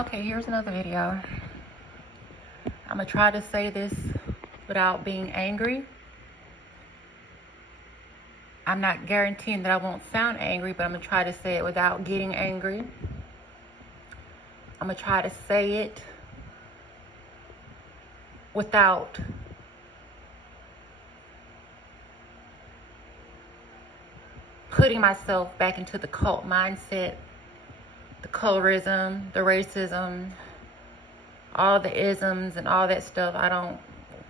Okay, here's another video. I'm gonna try to say this without being angry. I'm not guaranteeing that I won't sound angry, but I'm gonna try to say it without getting angry. I'm gonna try to say it without putting myself back into the cult mindset, the colorism, the racism, all the isms and all that stuff.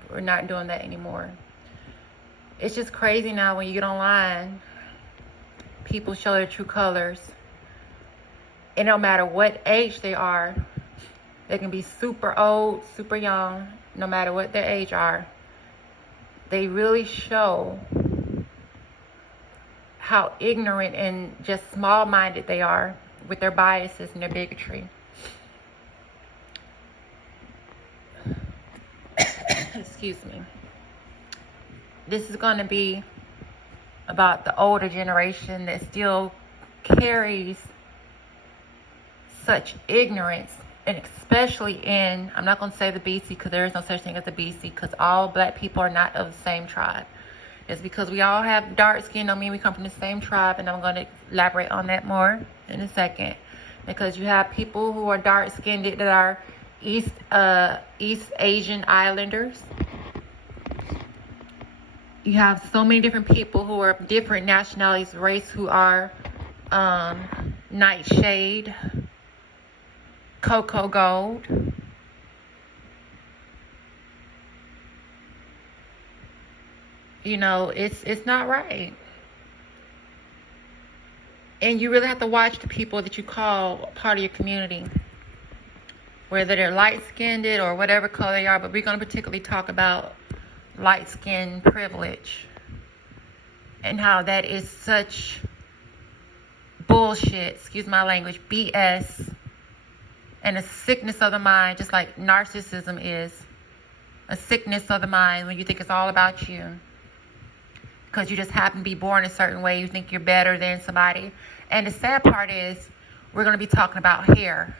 We're not doing that anymore. It's just crazy now when you get online, people show their true colors. And no matter what age they are, they can be super old, super young, no matter what their age are. They really show how ignorant and just small-minded they are with their biases and their bigotry. Excuse me. This is going to be about the older generation that still carries such ignorance, and especially in, I'm not going to say the BC because there is no such thing as the BC, because all black people are not of the same tribe. It's because we all have dark skin don't mean we come from the same tribe, and I'm going to elaborate on that more in a second. Because you have people who are dark skinned that are East Asian Islanders. You have so many different people who are different nationalities, race, who are nightshade, cocoa gold. You know, it's not right. And you really have to watch the people that you call part of your community, whether they're light-skinned or whatever color they are. But we're going to particularly talk about light-skin privilege and how that is such bullshit, excuse my language, BS, and a sickness of the mind, just like narcissism is a sickness of the mind when you think it's all about you. Because you just happen to be born a certain way, you think you're better than somebody. And the sad part is, we're going to be talking about hair.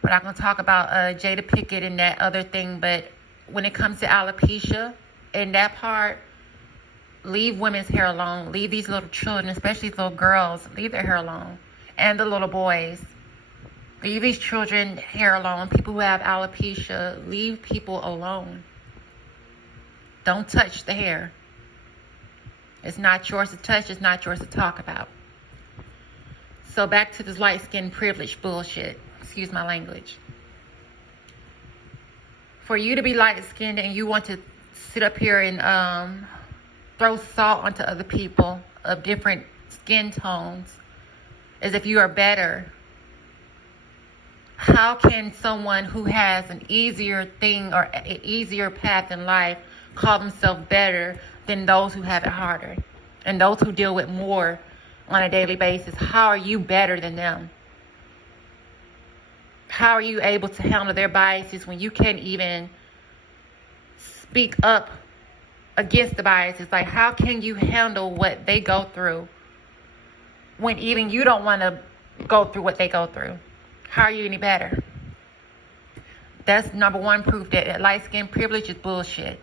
We're not going to talk about Jada Pickett and that other thing, but when it comes to alopecia and that part, leave women's hair alone. Leave these little children, especially these little girls, leave their hair alone. And the little boys. Leave these children hair alone. People who have alopecia, leave people alone. Don't touch the hair. It's not yours to touch. It's not yours to talk about. So back to this light-skin privilege bullshit. Excuse my language. For you to be light-skinned and you want to sit up here and throw salt onto other people of different skin tones as if you are better. How can someone who has an easier thing or an easier path in life call themselves better than those who have it harder and those who deal with more on a daily basis? How are you better than them? How are you able to handle their biases when you can't even speak up against the biases? Like, how can you handle what they go through when even you don't want to go through what they go through? How are you any better? That's number one proof that light skin privilege is bullshit.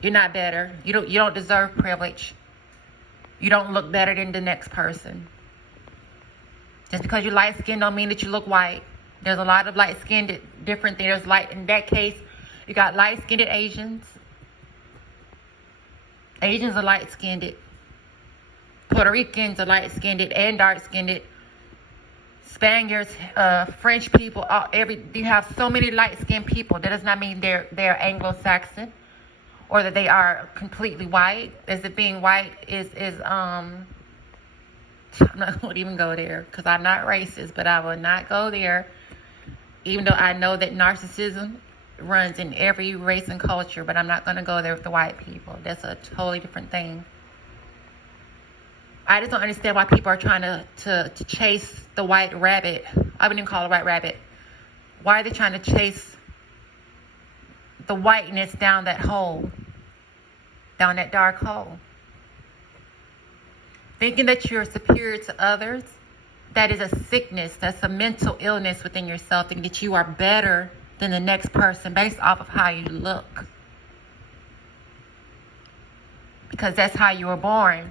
You're not better. You don't deserve privilege. You don't look better than the next person. Just because you're light skinned don't mean that you look white. There's a lot of light skinned different things. There's light, in that case, you got light skinned Asians. Asians are light skinned. Puerto Ricans are light skinned and dark skinned. Spaniards, French people, you have so many light-skinned people. That does not mean they're Anglo-Saxon or that they are completely white. As if being white is I'm not going to even go there because I'm not racist, but I will not go there, even though I know that narcissism runs in every race and culture, but I'm not going to go there with the white people. That's a totally different thing. I just don't understand why people are trying to chase the white rabbit. I wouldn't even call it a white rabbit. Why are they trying to chase the whiteness down that hole? Down that dark hole. Thinking that you're superior to others That is a sickness. That's a mental illness within yourself, thinking that you are better than the next person based off of how you look. Because that's how you were born.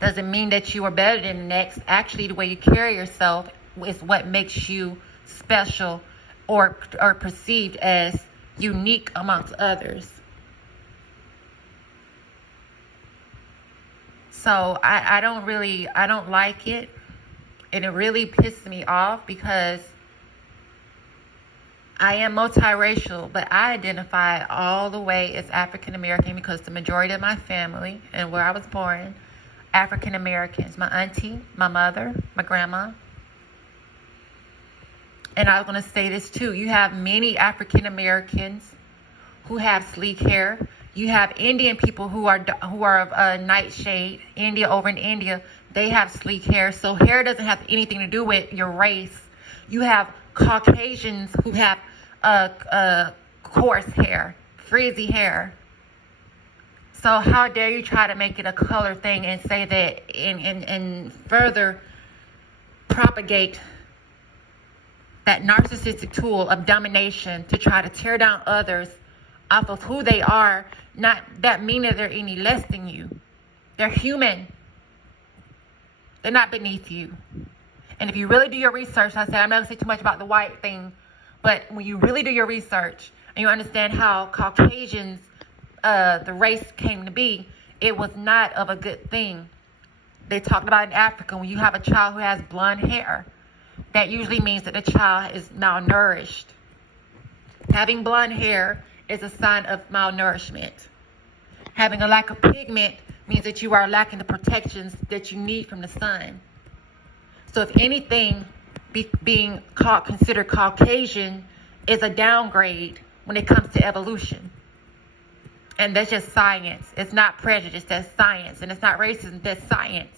Doesn't mean that you are better than the next. Actually, the way you carry yourself is what makes you special or perceived as unique amongst others. So I don't like it. And it really pisses me off because I am multiracial, but I identify all the way as African American because the majority of my family and where I was born, African Americans. My auntie, my mother, my grandma. And I was going to say this too. You have many African Americans who have sleek hair. You have Indian people who are of a nightshade. Over in India, they have sleek hair. So hair doesn't have anything to do with your race. You have Caucasians who have coarse hair, frizzy hair. So how dare you try to make it a color thing and say that and further propagate that narcissistic tool of domination to try to tear down others off of who they are, not that mean that they're any less than you. They're human. They're not beneath you. And if you really do your research, I said I'm not going to say too much about the white thing, but when you really do your research and you understand how Caucasians, the race came to be, it was not of a good thing. They talked about in Africa, when you have a child who has blonde hair, that usually means that the child is malnourished. Having blonde hair is a sign of malnourishment. Having a lack of pigment means that you are lacking the protections that you need from the sun. So if anything, being considered Caucasian is a downgrade when it comes to evolution. And that's just science. It's not prejudice, that's science. And it's not racism, that's science.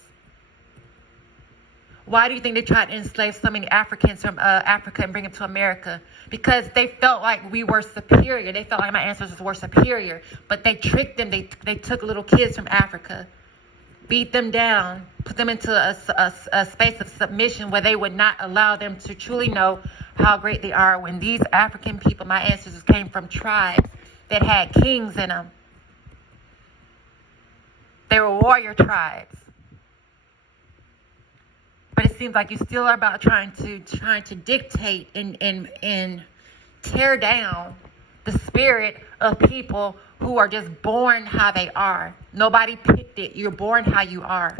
Why do you think they tried to enslave so many Africans from Africa and bring them to America? Because they felt like we were superior. They felt like my ancestors were superior. But they tricked them. They took little kids from Africa, beat them down, put them into a space of submission where they would not allow them to truly know how great they are. When these African people, my ancestors, came from tribes that had kings in them. They were warrior tribes. But it seems like you still are about trying to dictate and tear down the spirit of people who are just born how they are. Nobody picked it. You're born how you are.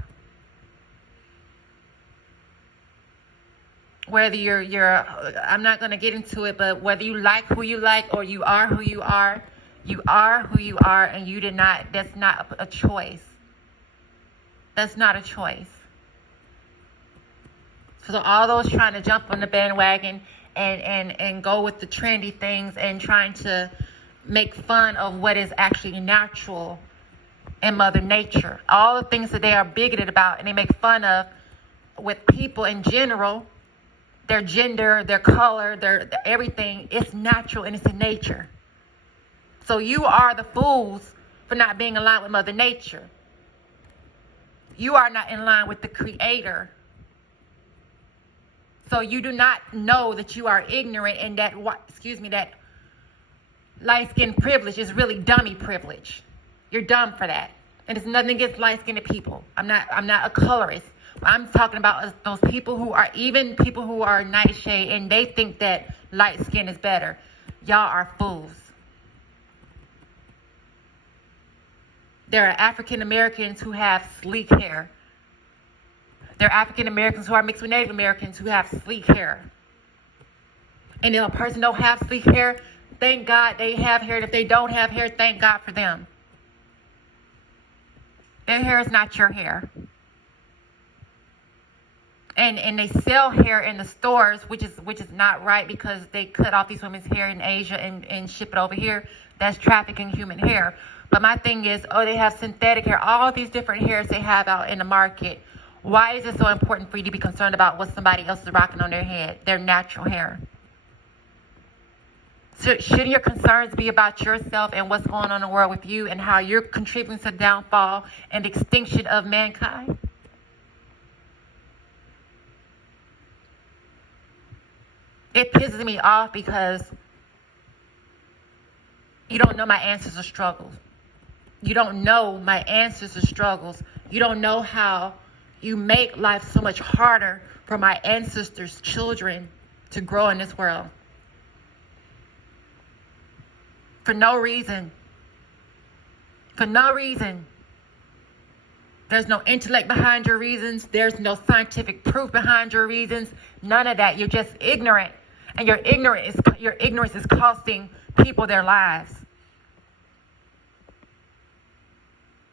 Whether you're I'm not going to get into it, but whether you like who you like or you are who you are who you are, and you did not, that's not a choice. That's not a choice. So all those trying to jump on the bandwagon and go with the trendy things and trying to make fun of what is actually natural in Mother Nature. All the things that they are bigoted about and they make fun of with people in general, their gender, their color, their everything, it's natural and it's in nature. So you are the fools for not being aligned with Mother Nature. You are not in line with the Creator. So you do not know that you are ignorant and that light-skinned privilege is really dummy privilege. You're dumb for that. And it's nothing against light-skinned people. I'm not a colorist. I'm talking about those people who are nightshade and they think that light skin is better. Y'all are fools. There are African Americans who have sleek hair. There are African Americans who are mixed with Native Americans who have sleek hair. And if a person don't have sleek hair, thank God they have hair. And if they don't have hair, thank God for them. Their hair is not your hair. And they sell hair in the stores, which is not right because they cut off these women's hair in Asia and ship it over here. That's trafficking human hair. But my thing is, they have synthetic hair. All these different hairs they have out in the market. Why is it so important for you to be concerned about what somebody else is rocking on their head, their natural hair? So shouldn't your concerns be about yourself and what's going on in the world with you and how you're contributing to the downfall and extinction of mankind? It pisses me off because you don't know my ancestors' struggles. You don't know my ancestors' struggles. You don't know how you make life so much harder for my ancestors' children to grow in this world. For no reason. For no reason. There's no intellect behind your reasons. There's no scientific proof behind your reasons. None of that. You're just ignorant. And your ignorance is costing people their lives.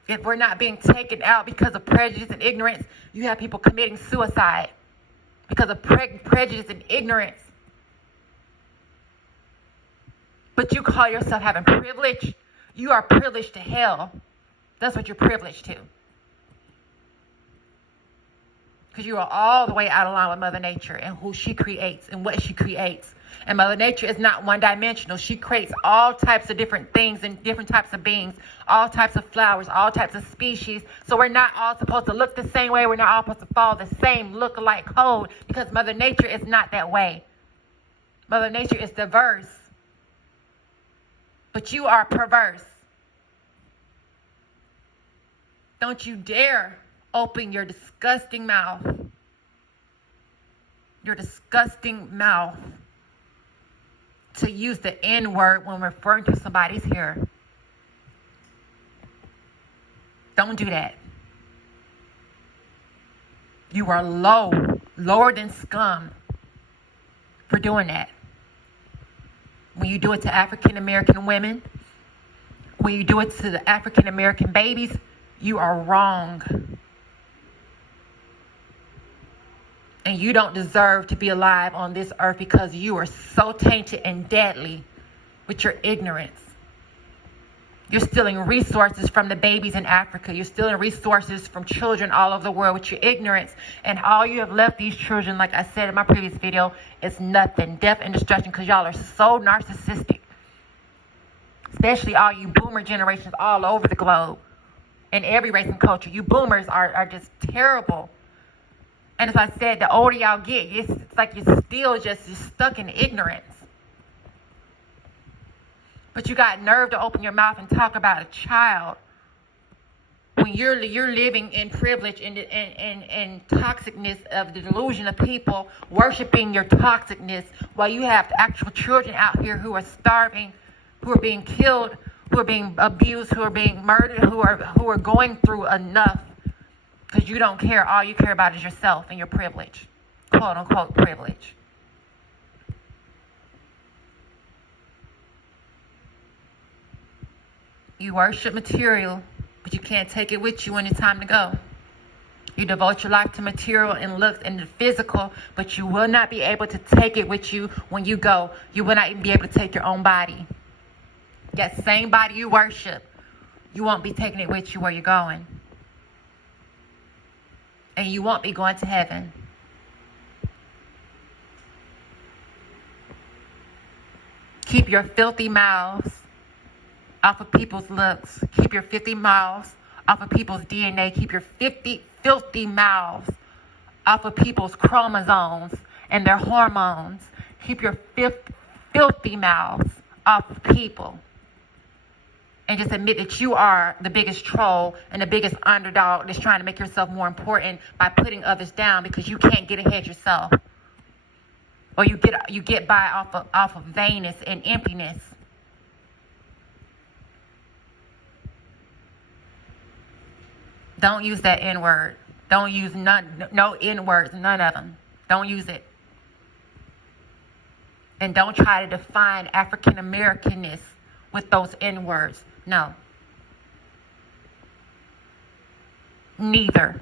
If we're not being taken out because of prejudice and ignorance, you have people committing suicide because of prejudice and ignorance. But you call yourself having privilege. You are privileged to hell. That's what you're privileged to. Because you are all the way out of line with Mother Nature and who she creates and what she creates. And Mother Nature is not one-dimensional. She creates all types of different things and different types of beings, all types of flowers, all types of species. So we're not all supposed to look the same way. We're not all supposed to follow the same look-alike code because Mother Nature is not that way. Mother Nature is diverse. But you are perverse. Don't you dare open your disgusting mouth. Your disgusting mouth to use the N-word when referring to somebody's hair. Don't do that. You are lower than scum for doing that. When you do it to African American women, when you do it to the African American babies, you are wrong. And you don't deserve to be alive on this earth because you are so tainted and deadly with your ignorance. You're stealing resources from the babies in Africa. You're stealing resources from children all over the world with your ignorance. And all you have left these children, like I said in my previous video, is nothing. Death and destruction because y'all are so narcissistic. Especially all you boomer generations all over the globe. In every race and culture. You boomers are just terrible. And as I said, the older y'all get, it's like you're still just stuck in ignorance. But you got nerve to open your mouth and talk about a child when you're living in privilege and toxicness of the delusion of people worshiping your toxicness while you have actual children out here who are starving, who are being killed, who are being abused, who are being murdered, who are going through enough. Because you don't care. All you care about is yourself and your privilege. Quote unquote privilege. You worship material, but you can't take it with you when it's time to go. You devote your life to material and looks and the physical, but you will not be able to take it with you when you go. You will not even be able to take your own body. That same body you worship, you won't be taking it with you where you're going. And you won't be going to heaven. Keep your filthy mouths off of people's looks. Keep your filthy mouths off of people's DNA. Keep your filthy mouths off of people's chromosomes and their hormones. Keep your filthy mouths off of people. And just admit that you are the biggest troll and the biggest underdog that's trying to make yourself more important by putting others down because you can't get ahead yourself. Or you get by off of vainness and emptiness. Don't use that N-word. Don't use no N-words, none of them. Don't use it. And don't try to define African Americanness with those N-words. No. Neither.